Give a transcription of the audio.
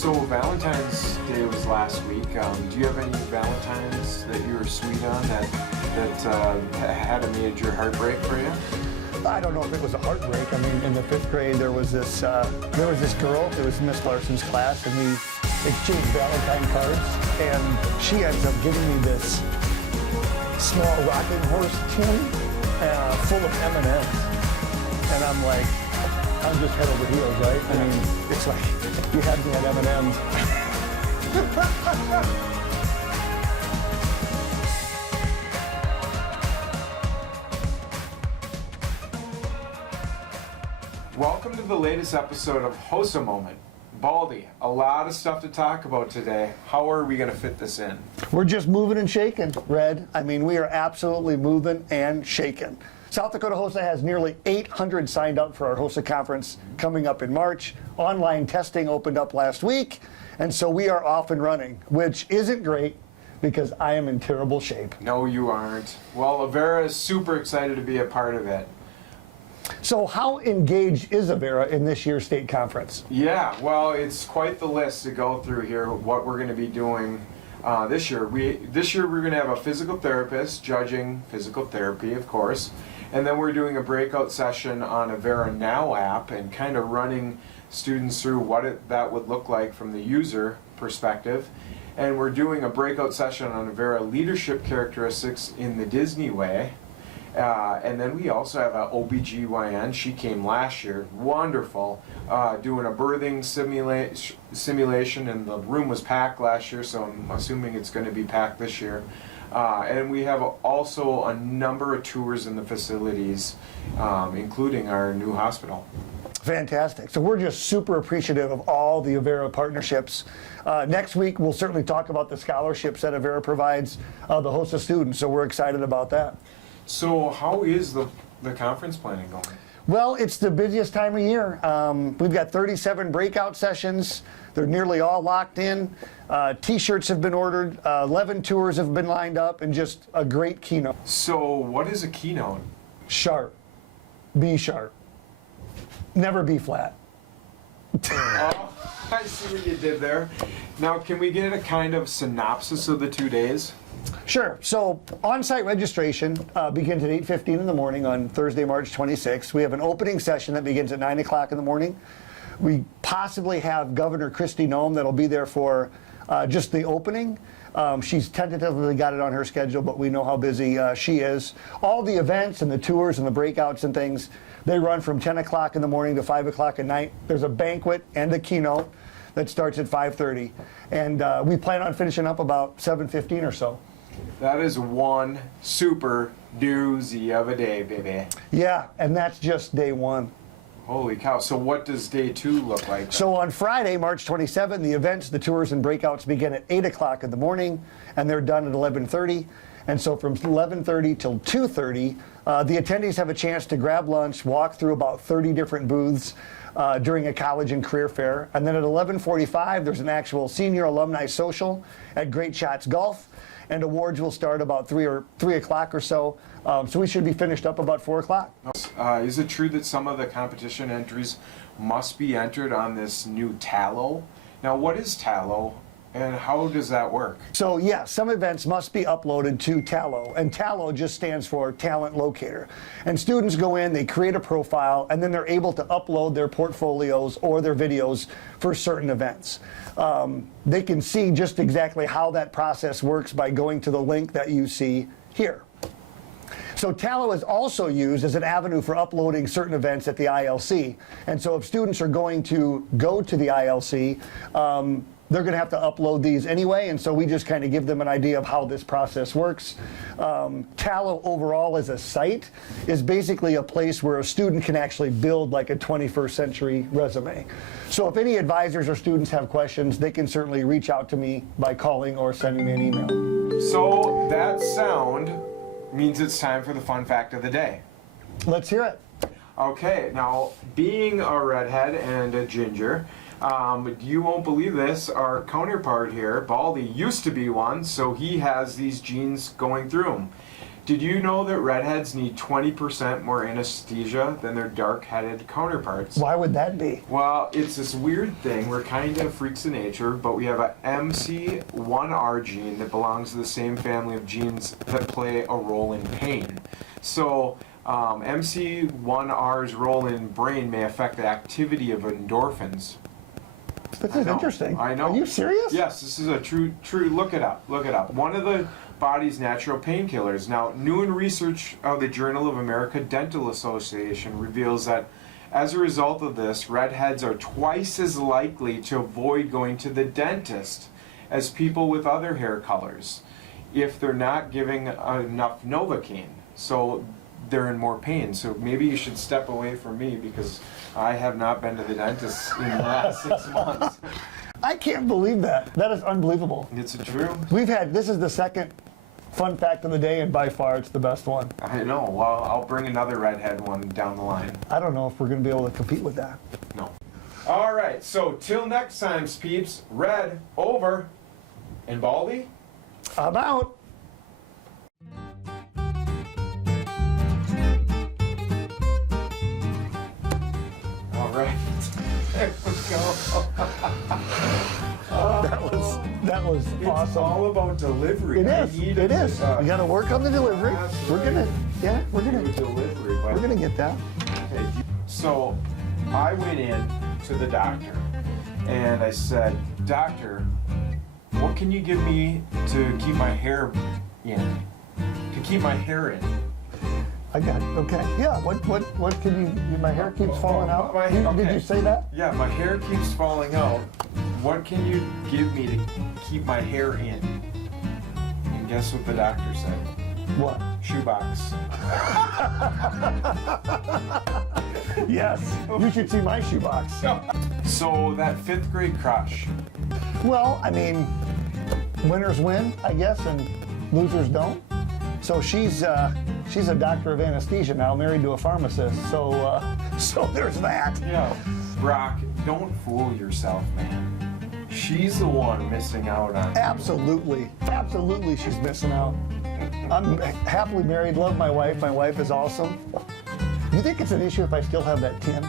So Valentine's Day was last week. Do you have any Valentines that you were sweet on that had a major heartbreak for you? I don't know if it was a heartbreak. I mean, in the 5th grade, there was this girl. It was Miss Larson's class, and we exchanged Valentine cards. And she ends up giving me this small rocking horse tin full of M&Ms, and I'm like, I'm just head over heels, right? I mean, it's like you had me at M&Ms. Welcome to the latest episode of HOSA Moment. Baldy, a lot of stuff to talk about today. How are we going to fit this in? We're just moving and shaking, Red. I mean, we are absolutely moving and shaking. South Dakota HOSA has nearly 800 signed up for our HOSA conference coming up in March. Online testing opened up last week, and so we are off and running, which isn't great because I am in terrible shape. No, you aren't. Well, Avera is super excited to be a part of it. So how engaged is Avera in this year's state conference? Yeah, well, it's quite the list to go through here, what we're going to be doing this year. This year we're going to have a physical therapist judging physical therapy, of course. And then we're doing a breakout session on Avera Now app and kind of running students through what that would look like from the user perspective. And we're doing a breakout session on Avera leadership characteristics in the Disney way. And then we also have an OBGYN. She came last year, wonderful, doing a birthing simulation, and the room was packed last year, so I'm assuming it's going to be packed this year. And we have also a number of tours in the facilities, including our new hospital. Fantastic. So we're just super appreciative of all the Avera partnerships. Next week, we'll certainly talk about the scholarships that Avera provides the HOSA students, so we're excited about that. So how is the conference planning going? Well, it's the busiest time of year. We've got 37 breakout sessions. They're nearly all locked in. T-shirts have been ordered. 11 tours have been lined up, and just a great keynote. So what is a keynote? Sharp. Be sharp. Never be flat. Oh, I see what you did there. Now, can we get a kind of synopsis of the 2 days? Sure. So on-site registration begins at 8:15 in the morning on Thursday, March 26th. We have an opening session that begins at 9 o'clock in the morning. We possibly have Governor Kristi Noem that'll be there for just the opening. She's tentatively got it on her schedule, but we know how busy she is. All the events and the tours and the breakouts and things, they run from 10 o'clock in the morning to 5 o'clock at night. There's a banquet and a keynote that starts at 5:30. And we plan on finishing up about 7:15 or so. That is one super doozy of a day, baby. Yeah, and that's just day one. Holy cow. So what does day 2 look like? So on Friday, March 27, the events, the tours and breakouts begin at 8 o'clock in the morning, and they're done at 11:30. And so from 11:30 till 2:30, the attendees have a chance to grab lunch, walk through about 30 different booths during a college and career fair. And then at 11:45, there's an actual senior alumni social at Great Shots Golf. And awards will start about 3 o'clock or so. So we should be finished up about 4 o'clock. Is it true that some of the competition entries must be entered on this new TALLO? Now, what is TALLO, and how does that work? So yeah, some events must be uploaded to TALLO, and TALLO just stands for Talent Locator. And students go in, they create a profile, and then they're able to upload their portfolios or their videos for certain events. They can see just exactly how that process works by going to the link that you see here. So TALLO is also used as an avenue for uploading certain events at the ILC. And so if students are going to go to the ILC, they're going to have to upload these anyway, and so we just kind of give them an idea of how this process works. TALLO overall as a site is basically a place where a student can actually build like a 21st century resume. So if any advisors or students have questions, they can certainly reach out to me by calling or sending me an email. So that sound means it's time for the fun fact of the day. Let's hear it. Okay, now being a redhead and a ginger, you won't believe this, our counterpart here, Baldy, used to be one, so he has these genes going through him. Did you know that redheads need 20% more anesthesia than their dark-headed counterparts? Why would that be? Well, it's this weird thing. We're kind of freaks of nature, but we have a MC1R gene that belongs to the same family of genes that play a role in pain. So MC1R's role in brain may affect the activity of endorphins. This is interesting. I know. Are you serious? Yes, this is a true, look it up, One of the body's natural painkillers. Now, new research of the Journal of American Dental Association reveals that as a result of this, redheads are twice as likely to avoid going to the dentist as people with other hair colors if they're not giving enough Novocaine. So they're in more pain. So maybe you should step away from me because I have not been to the dentist in the last 6 months. I can't believe that. That is unbelievable. It's true. This is the second fun fact of the day, and by far it's the best one. I know. Well, I'll bring another redhead one down the line. I don't know if we're going to be able to compete with that. No. All right. So till next time, peeps. Red over, and Baldy. I'm out. All right. There we go. That was It's awesome. all about delivery. It I is. need It a- is. We got to work on the delivery. That's We're right. we're do gonna delivery. But we're gonna get that. okay, so I went in to the doctor and I said, "Doctor, what can you give me to keep my hair in? To keep my hair in?" I got it. Okay. Yeah. What can you? My hair keeps falling out. Did okay. you say that? Yeah, my hair keeps falling out. What can you give me to keep my hair in? And guess what the doctor said? What? Shoebox. Yes. You should see my shoebox. So that 5th grade crush. Well, I mean, winners win, I guess, and losers don't. So she's a doctor of anesthesia now, married to a pharmacist. So there's that. Yeah. Brock, don't fool yourself, man. She's the one missing out on. Absolutely, she's missing out. I'm happily married, love my wife. My wife is awesome. Do you think it's an issue if I still have that tin?